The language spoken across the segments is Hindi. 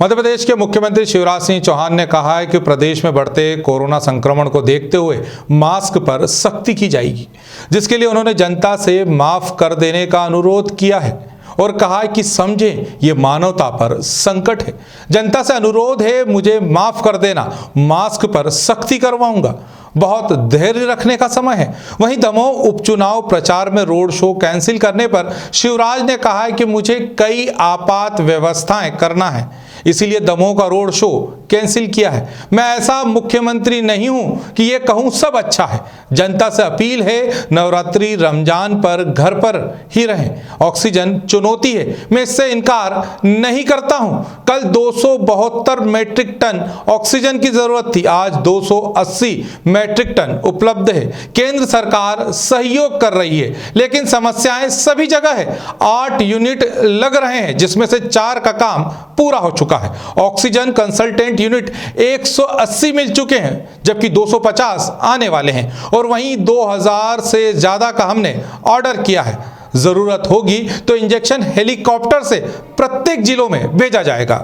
मध्य प्रदेश के मुख्यमंत्री शिवराज सिंह चौहान ने कहा है कि प्रदेश में बढ़ते कोरोना संक्रमण को देखते हुए मास्क पर सख्ती की जाएगी, जिसके लिए उन्होंने जनता से माफ कर देने का अनुरोध किया है और कहा है कि समझें ये मानवता पर संकट है। जनता से अनुरोध है, मुझे माफ कर देना, मास्क पर सख्ती करवाऊंगा, बहुत धैर्य रखने का समय है। वहीं दमोह उपचुनाव प्रचार में रोड शो कैंसिल करने पर शिवराज ने कहा है कि मुझे कई आपात व्यवस्थाएं करना है, इसीलिए दमोह का रोड शो कैंसिल किया है। मैं ऐसा मुख्यमंत्री नहीं हूं कि ये कहूं सब अच्छा है। जनता से अपील है, नवरात्रि रमजान पर घर पर ही रहें। ऑक्सीजन चुनौती है, मैं इससे इनकार नहीं करता हूं। कल 272 मैट्रिक टन ऑक्सीजन की जरूरत थी, आज 280 मैट्रिक टन उपलब्ध है। केंद्र सरकार सहयोग कर रही है, लेकिन समस्याएं सभी जगह है। 8 यूनिट लग रहे हैं, जिसमें से 4 का काम पूरा हो चुका है। ऑक्सीजन कंसल्टेंट यूनिट 180 मिल चुके हैं, जबकि 250 आने वाले हैं और वहीं 2000 से ज्यादा का हमने ऑर्डर किया है। जरूरत होगी तो इंजेक्शन हेलीकॉप्टर से प्रत्येक जिलों में भेजा जाएगा।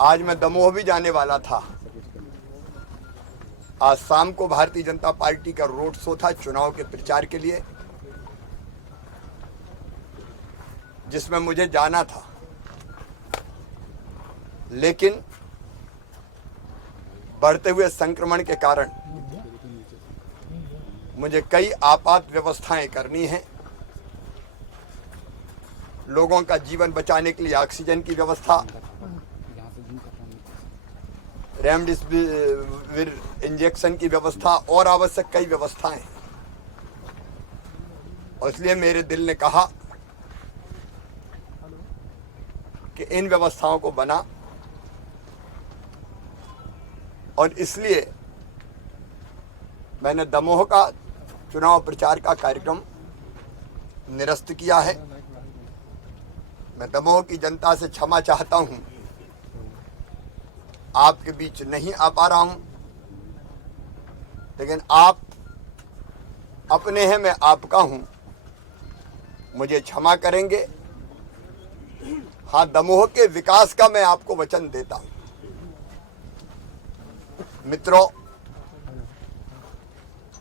आज मैं दमोह भी जाने वाला था। आज शाम को भारतीय जनता पार्टी का रोड शो था चुनाव के प्रचार के लिए, जिसमें मुझे जाना था, लेकिन बढ़ते हुए संक्रमण के कारण मुझे कई आपात व्यवस्थाएं करनी हैं। लोगों का जीवन बचाने के लिए ऑक्सीजन की व्यवस्था, रेमडेसिविर इंजेक्शन की व्यवस्था और आवश्यक कई व्यवस्थाएं। और इसलिए मेरे दिल ने कहा कि इन व्यवस्थाओं को बना, और इसलिए मैंने दमोह का चुनाव प्रचार का कार्यक्रम निरस्त किया है। मैं दमोह की जनता से क्षमा चाहता हूं, आपके बीच नहीं आ पा रहा हूं, लेकिन आप अपने हैं, मैं आपका हूं, मुझे क्षमा करेंगे। हाँ, दमोह के विकास का मैं आपको वचन देता हूं। मित्रों,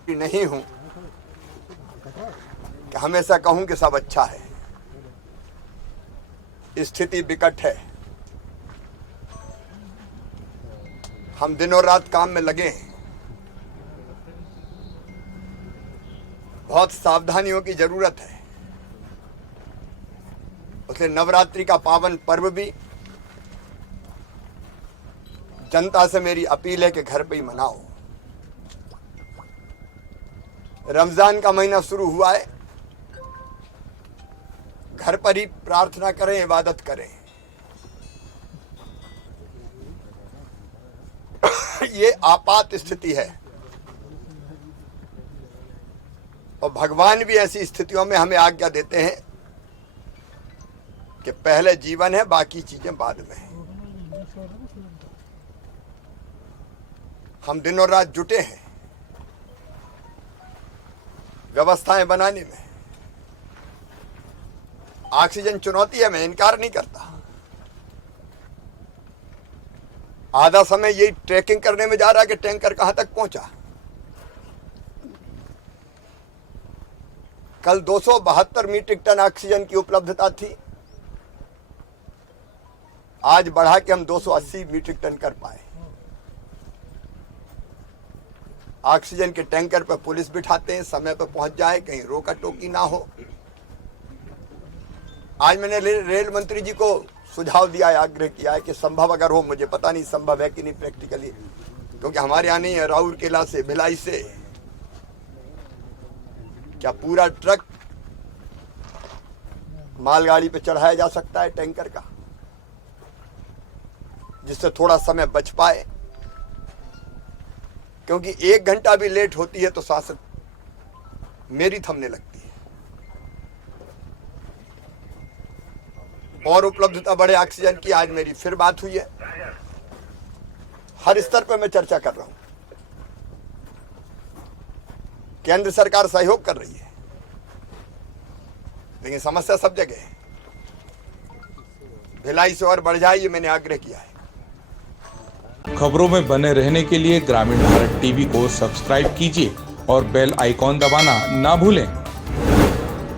नहीं हूं कि हमेशा कहूं कि सब अच्छा है। स्थिति विकट है, हम दिनों रात काम में लगे हैं। बहुत सावधानियों की जरूरत है। उससे नवरात्रि का पावन पर्व भी जनता से मेरी अपील है कि घर पे ही मनाओ। रमजान का महीना शुरू हुआ है, घर पर ही प्रार्थना करें, इबादत करें। ये आपात स्थिति है और भगवान भी ऐसी स्थितियों में हमें आज्ञा देते हैं कि पहले जीवन है, बाकी चीजें बाद में है। हम दिनों रात जुटे हैं व्यवस्थाएं बनाने में। ऑक्सीजन चुनौती है, मैं इनकार नहीं करता। आधा समय यही ट्रैकिंग करने में जा रहा है कि टैंकर कहां तक पहुंचा। कल 272 मीट्रिक टन ऑक्सीजन की उपलब्धता थी, आज बढ़ा के हम 280 मीट्रिक टन कर पाए। ऑक्सीजन के टैंकर पर पुलिस बिठाते हैं, समय पर पहुंच जाए, कहीं रोका टोकी ना हो। आज मैंने रेल मंत्री जी को सुझाव दिया है, आग्रह किया है कि संभव अगर हो, मुझे पता नहीं संभव है कि नहीं प्रैक्टिकली, क्योंकि हमारे यहाँ नहीं है, राउरकेला से, भिलाई से, क्या पूरा ट्रक मालगाड़ी पे चढ़ाया जा सकता है टैंकर का, जिससे थोड़ा समय बच पाए। क्योंकि 1 घंटा भी लेट होती है तो सांस मेरी थमने लगती है। और उपलब्धता बढ़े ऑक्सीजन की, आज मेरी फिर बात हुई है। हर स्तर पर मैं चर्चा कर रहा हूं। केंद्र सरकार सहयोग कर रही है, लेकिन समस्या सब जगह है। भिलाई से और बढ़ जाए, ये मैंने आग्रह किया है। खबरों में बने रहने के लिए ग्रामीण भारत टीवी को सब्सक्राइब कीजिए और बेल आइकॉन दबाना ना भूलें।